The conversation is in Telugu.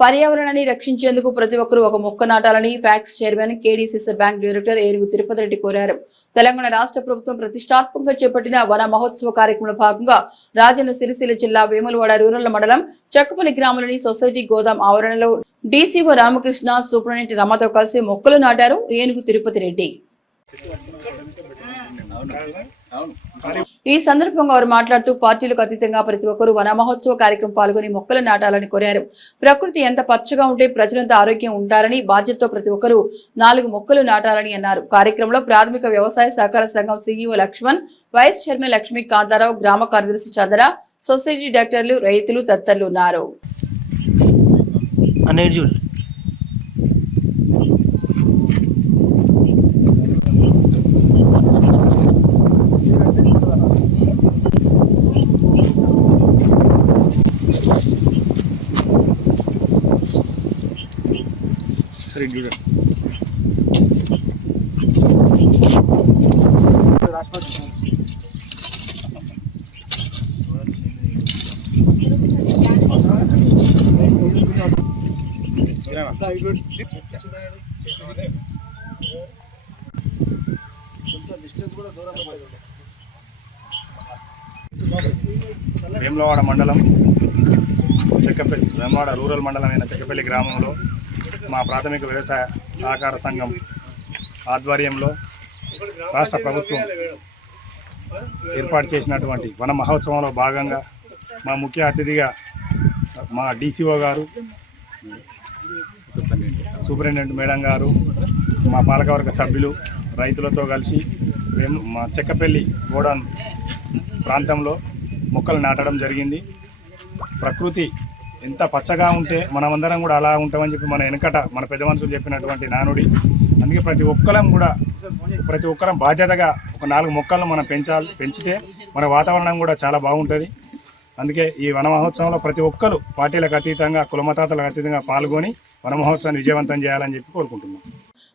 పర్యావరణాన్ని రక్షించేందుకు ప్రతి ఒక్కరూ ఒక మొక్క నాటాలని PACS chairman KDCC bank director Erugu Tirupati Reddy కోరారు. తెలంగాణ రాష్ట్ర ప్రభుత్వం ప్రతిష్టాత్మకంగా చేపట్టిన వన మహోత్సవ కార్యక్రమంలో భాగంగా రాజన్న సిరిసిల్ల జిల్లా వేములవాడ రూరల్ మండలం చక్కపల్లి గ్రామంలోని సొసైటీ గోదాం ఆవరణలో డీసీఓ రామకృష్ణ సూపరింటెండెంట్ రమతో కలిసి మొక్కలు నాటారు. ఏనుగు తిరుపతి రెడ్డి. ఈ సందర్భంగా వారు మాట్లాడుతూ పార్టీలకు అతీతంగా ప్రతి ఒక్కరూ వన మహోత్సవ కార్యక్రమం పాల్గొని మొక్కలు నాటాలని కోరారు. ప్రకృతి ఎంత పచ్చగా ఉంటే ప్రజలంతా ఆరోగ్యం ఉంటారని బాధ్యతతో ప్రతి ఒక్కరూ నాలుగు మొక్కలు నాటాలని అన్నారు. కార్యక్రమంలో ప్రాథమిక వ్యవసాయ సహకార సంఘం CEO Laxman vice chairman Lakshmi Kantharao గ్రామ కార్యదర్శి చంద్ర సొసైటీ డైరెక్టర్లు రైతులు తదితరులు ఉన్నారు. అనేది చూడు చూడండి వేములవాడ మండలం చెక్కపల్లి వేములవాడ రూరల్ మండలం అయిన చెక్కపల్లి గ్రామంలో మా ప్రాథమిక వ్యవసాయ సహకార సంఘం ఆధ్వర్యంలో రాష్ట్ర ప్రభుత్వం ఏర్పాటు చేసినటువంటి వన మహోత్సవంలో భాగంగా మా ముఖ్య అతిథిగా మా డీసీఓ గారు సూపరింటెండెంట్ మేడం గారు మా పాలకవర్గ సభ్యులు రైతులతో కలిసి మేము మా చెక్కపల్లి గోడౌన్ ప్రాంతంలో మొక్కలు నాటడం జరిగింది. ప్రకృతి ఎంత పచ్చగా ఉంటే మనమందరం కూడా అలా ఉంటామని చెప్పి మన వెనకట మన పెద్ద మనుషులు చెప్పినటువంటి నానుడి. అందుకే ప్రతి ఒక్కరం కూడా ప్రతి ఒక్కరం బాధ్యతగా ఒక నాలుగు మొక్కలను మనం పెంచాలి పెంచితే మన వాతావరణం కూడా చాలా బాగుంటుంది. అందుకే ఈ వన మహోత్సవంలో ప్రతి ఒక్కరు పార్టీలకు అతీతంగా కులమతాతలకు అతీతంగా పాల్గొని వన మహోత్సవాన్ని విజయవంతం చేయాలని చెప్పి కోరుకుంటున్నాం.